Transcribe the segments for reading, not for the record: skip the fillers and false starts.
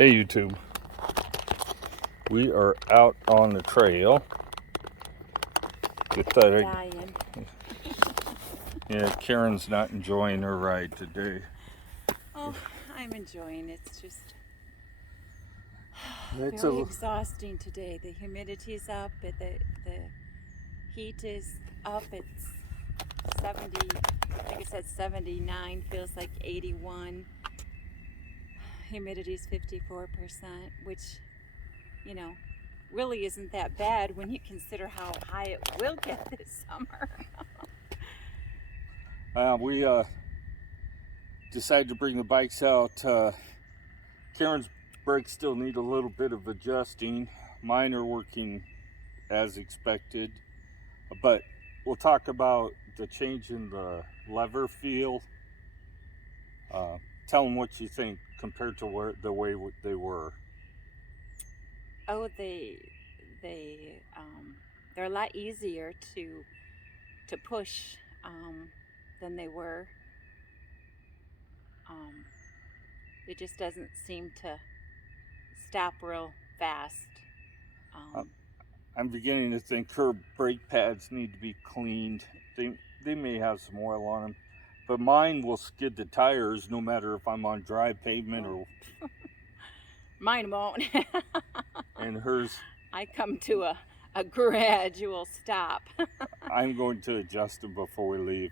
Hey YouTube, we are out on the trail. Dying. Yeah, Karen's not enjoying her ride today. Oh, I'm enjoying it. It's just It's very exhausting today. The humidity's up, the heat is up. It's 70, like I said, 79, feels like 81. Humidity's 54%, which, you know, really isn't that bad when you consider how high it will get this summer. we decided to bring the bikes out. Karen's brakes still need a little bit of adjusting. Mine are working as expected, but we'll talk about the change in the lever feel. Tell them what you think compared to the way they were. Oh, they're a lot easier to push than they were. It just doesn't seem to stop real fast. I'm beginning to think her brake pads need to be cleaned. They may have some oil on them, but mine will skid the tires no matter if I'm on dry pavement or. Mine won't. And hers. I come to a gradual stop. I'm going to adjust them before we leave.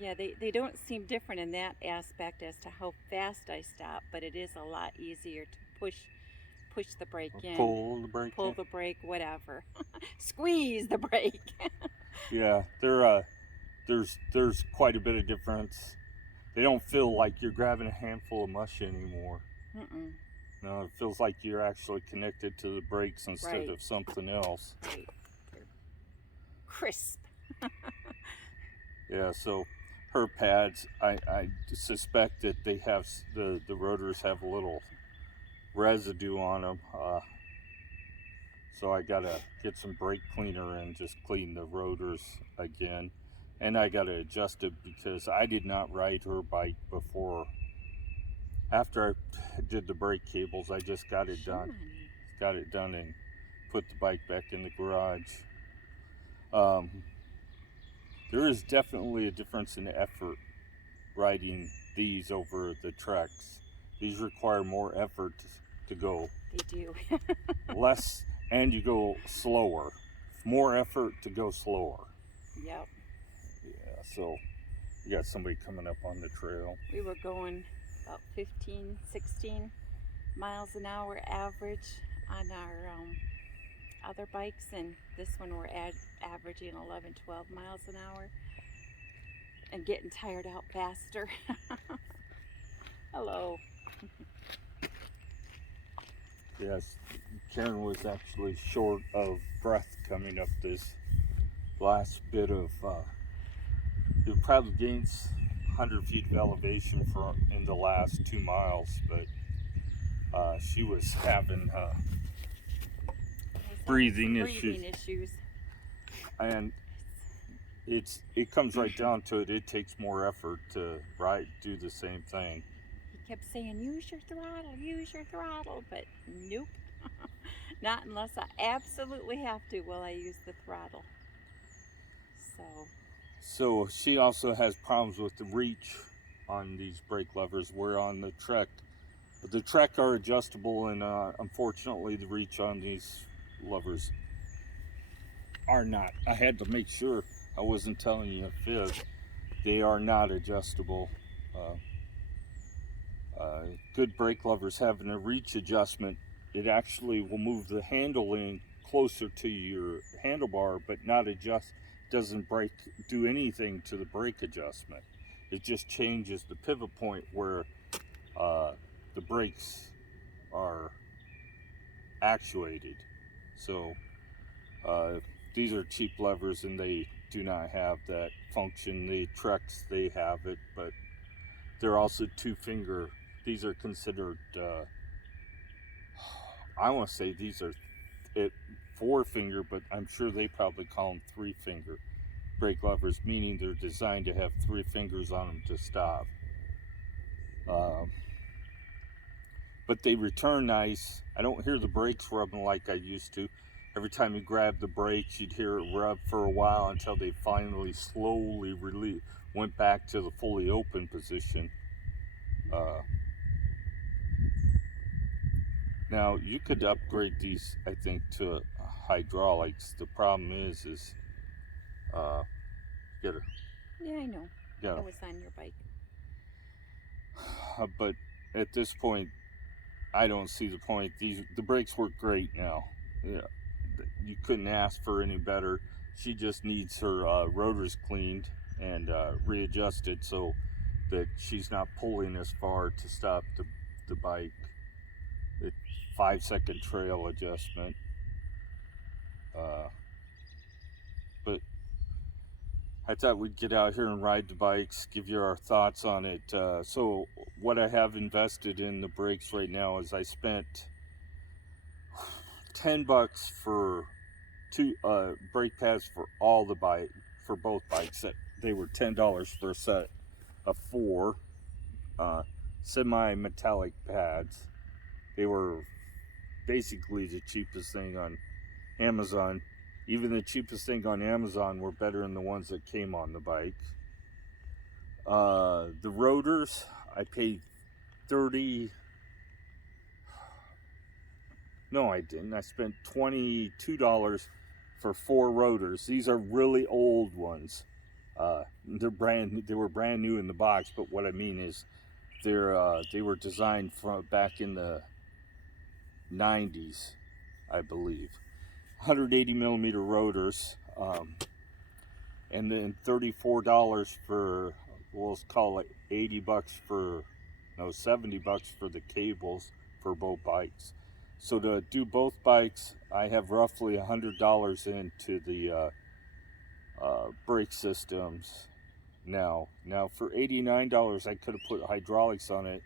Yeah, they don't seem different in that aspect as to how fast I stop, but it is a lot easier to push the brake in. Pull the brake Pull in. the brake, whatever. Squeeze the brake. Yeah, there's quite a bit of difference. They don't feel like you're grabbing a handful of mush anymore. Mm-mm. No, it feels like you're actually connected to the brakes instead of something else. Right. Crisp. Yeah, so her pads, I suspect that they have the rotors have a little residue on them. So I gotta get some brake cleaner and just clean the rotors again. And I gotta adjust it because I did not ride her bike before. After I did the brake cables, I just got it done. Got it done and put the bike back in the garage. There is definitely a difference in effort riding these over the treks. These require more effort to go. They do. Less, and you go slower. More effort to go slower. Yep. Yeah, so we got somebody coming up on the trail. We were going about 15, 16 miles an hour average on our other bikes, and this one we're averaging 11, 12 miles an hour and getting tired out faster. Hello. Yes, Karen was actually short of breath coming up this last bit of, it probably gains 100 feet of elevation in the last 2 miles, but she was having breathing issues. And it comes right down to it. It takes more effort to do the same thing. He kept saying, use your throttle, but nope. Not unless I absolutely have to will I use the throttle. So she also has problems with the reach on these brake levers. We're on the Trek. But the Trek are adjustable, and unfortunately the reach on these levers are not. I had to make sure I wasn't telling you a fib. They are not adjustable. Good brake levers having a reach adjustment, it actually will move the handle in closer to your handlebar, but not adjust. Doesn't do anything to the brake adjustment. It just changes the pivot point where the brakes are actuated. So these are cheap levers and they do not have that function. The Treks, they have it, but they're also 2-finger. These are considered, I want to say these are 4-finger, but I'm sure they probably call them 3-finger brake levers, meaning they're designed to have 3 fingers on them to stop. but they return nice. I don't hear the brakes rubbing like I used to. Every time you grab the brakes, you'd hear it rub for a while until they finally slowly went back to the fully open position. Now you could upgrade these, I think, to hydraulics. The problem is get a Yeah, I know. yeah. I was on your bike. But at this point, I don't see the point. The brakes work great now. Yeah, you couldn't ask for any better. She just needs her rotors cleaned and readjusted so that she's not pulling as far to stop the bike. The 5-second trail adjustment. But I thought we'd get out here and ride the bikes, give you our thoughts on it. So what I have invested in the brakes right now is I spent $10 for two brake pads for for both bikes. That they were $10 for a set of 4 semi-metallic pads. They were basically the cheapest thing on Amazon. Even the cheapest thing on Amazon were better than the ones that came on the bike. The rotors, I paid No, I didn't. I spent $22 for 4 rotors. These are really old ones. They were brand new in the box, but what I mean is they were designed from back in the 90s, I believe. 180 millimeter rotors, and then $34 for, we'll call it $70 for the cables for both bikes. So to do both bikes, I have roughly $100 into the brake systems now. Now for $89, I could have put hydraulics on it,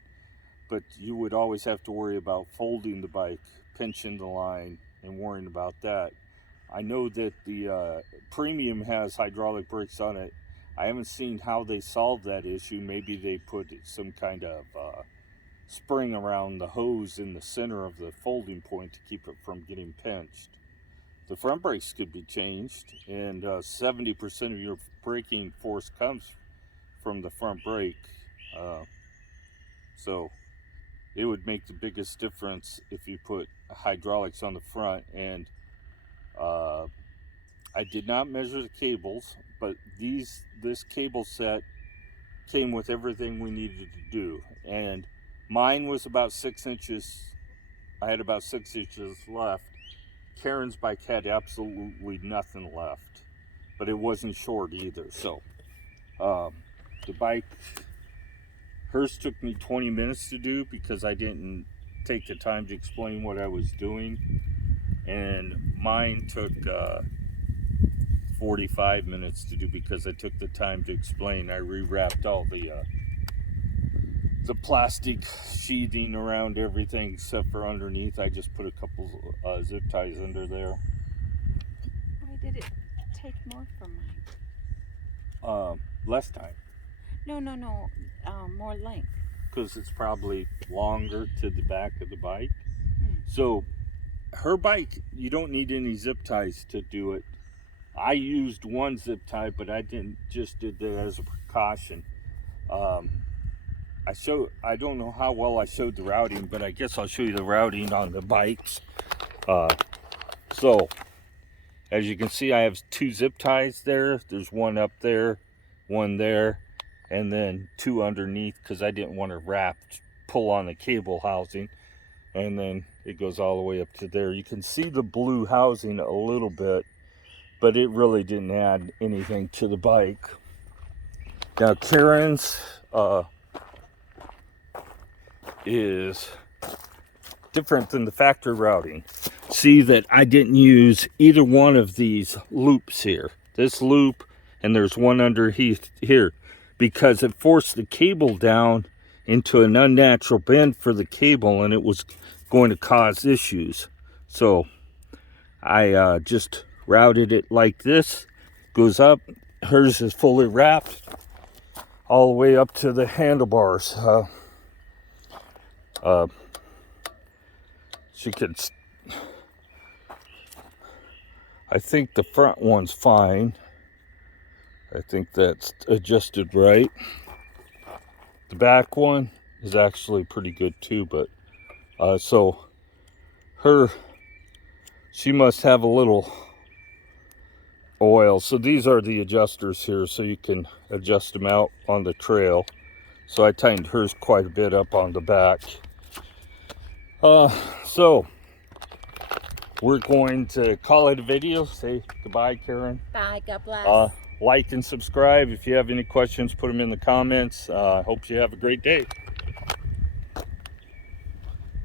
but you would always have to worry about folding the bike, pinching the line, and worrying about that. I know that the premium has hydraulic brakes on it. I haven't seen how they solved that issue. Maybe they put some kind of spring around the hose in the center of the folding point to keep it from getting pinched. The front brakes could be changed, and 70% of your braking force comes from the front brake. So it would make the biggest difference if you put hydraulics on the front. And I did not measure the cables, but this cable set came with everything we needed to do. And mine was about 6 inches. I had about 6 inches left. Karen's bike had absolutely nothing left, but it wasn't short either. So the bike, hers took me 20 minutes to do because I didn't take the time to explain what I was doing, and mine took 45 minutes to do because I took the time to explain. I rewrapped all the plastic sheathing around everything except for underneath. I just put a couple zip ties under there. Why did it take more from mine? Less time. No. More length. Because it's probably longer to the back of the bike. So her bike, you don't need any zip ties to do it. I used one zip tie, but I did that as a precaution. I don't know how well I showed the routing, but I guess I'll show you the routing on the bikes. So as you can see, I have 2 zip ties there. There's one up there, one there, and then 2 underneath because I didn't want to pull on the cable housing. And then it goes all the way up to there. You can see the blue housing a little bit, but it really didn't add anything to the bike. Now Karen's is different than the factory routing. See that I didn't use either one of these loops here. This loop, and there's one underneath here, because it forced the cable down into an unnatural bend for the cable, and it was going to cause issues. So I just routed it like this. Goes up. Hers is fully wrapped all the way up to the handlebars. she could. I think the front one's fine. I think that's adjusted right. The back one is actually pretty good too, but so she must have a little oil. So these are the adjusters here, so you can adjust them out on the trail. So I tightened hers quite a bit up on the back. So we're going to call it a video. Say goodbye, Karen. Bye. God bless. Like and subscribe. If you have any questions, put them in the comments. Hope you have a great day.